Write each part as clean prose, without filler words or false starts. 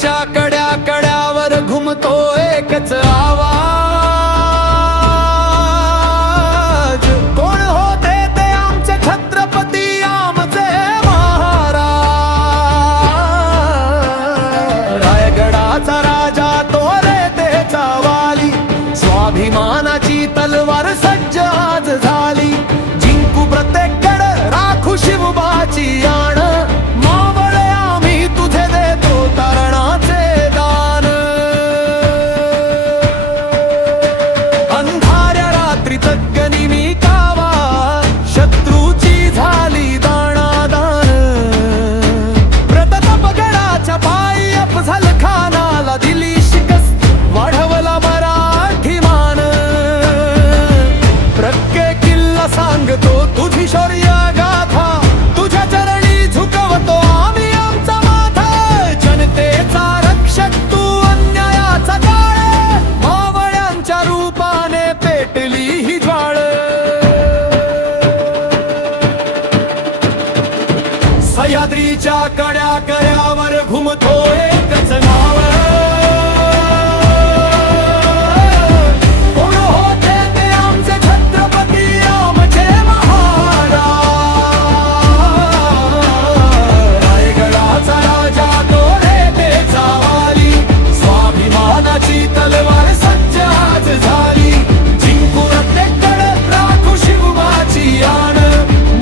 सह्याद्रीच्या कड्या कड्यावर घुमतो एकच आवाज, कोण होते ते आमचे छत्रपती आमचे महाराज। रायगडाचा राजा तो रे तेचा वाली, स्वाभिमानाची तलवार सज्ज आज झाली। जिंकू प्रत्येक गड राखू शिवबाची आण, मावळे आम्ही तुझे देतो तरणाचे दान। अंधाऱ्या रात्रीत गनिमी कावा, शत्रूची झाली दाणादान। प्रतापगडाच्या पायी अफझल खानाला दिली शिकस्त, वाढवला मराठी मान। प्रत्येक किल्ला सांगतो तुझी शौर्य गाथा, तुझ्या चरणी झुकवतो आम्ही आमचा माथा। जनतेचा रक्षक तू अन्यायाचा काळ, मावळ्यांच्या रूपाने पेटली ही ज्वाळ। सह्याद्रीच्या कड्या कड्यावर घुमतो एकच नाव, कोण होते ते आमचे छत्रपती आमचे महाराज। रायगडाचा राजा तो रे तेचा वाली, स्वाभिमानाची तलवार सज्ज आज झाली। जिंकू प्रत्येक गड राखू शिवबाची आण,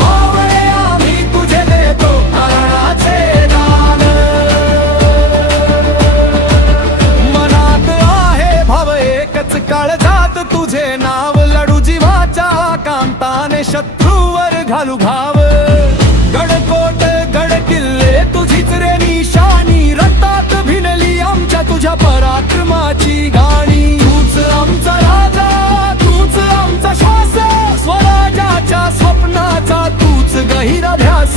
मावळे आम्ही तुझे देतो तरणाचे दान। मनात आहे भाव एकच काळजात तुझे नाव, लढू जीवाच्या कांताने शत्रूवर घालू घाव। गडकोट गड किल्ले तुझीच रे निशाणी, रक्तात भिनली आमच्या तुझ्या पराक्रमाची गाणी। तूच आमचा राजा, तूच आमचा श्वास, स्वराज्याच्या स्वप्नाचा तूच गहिरा ध्यास।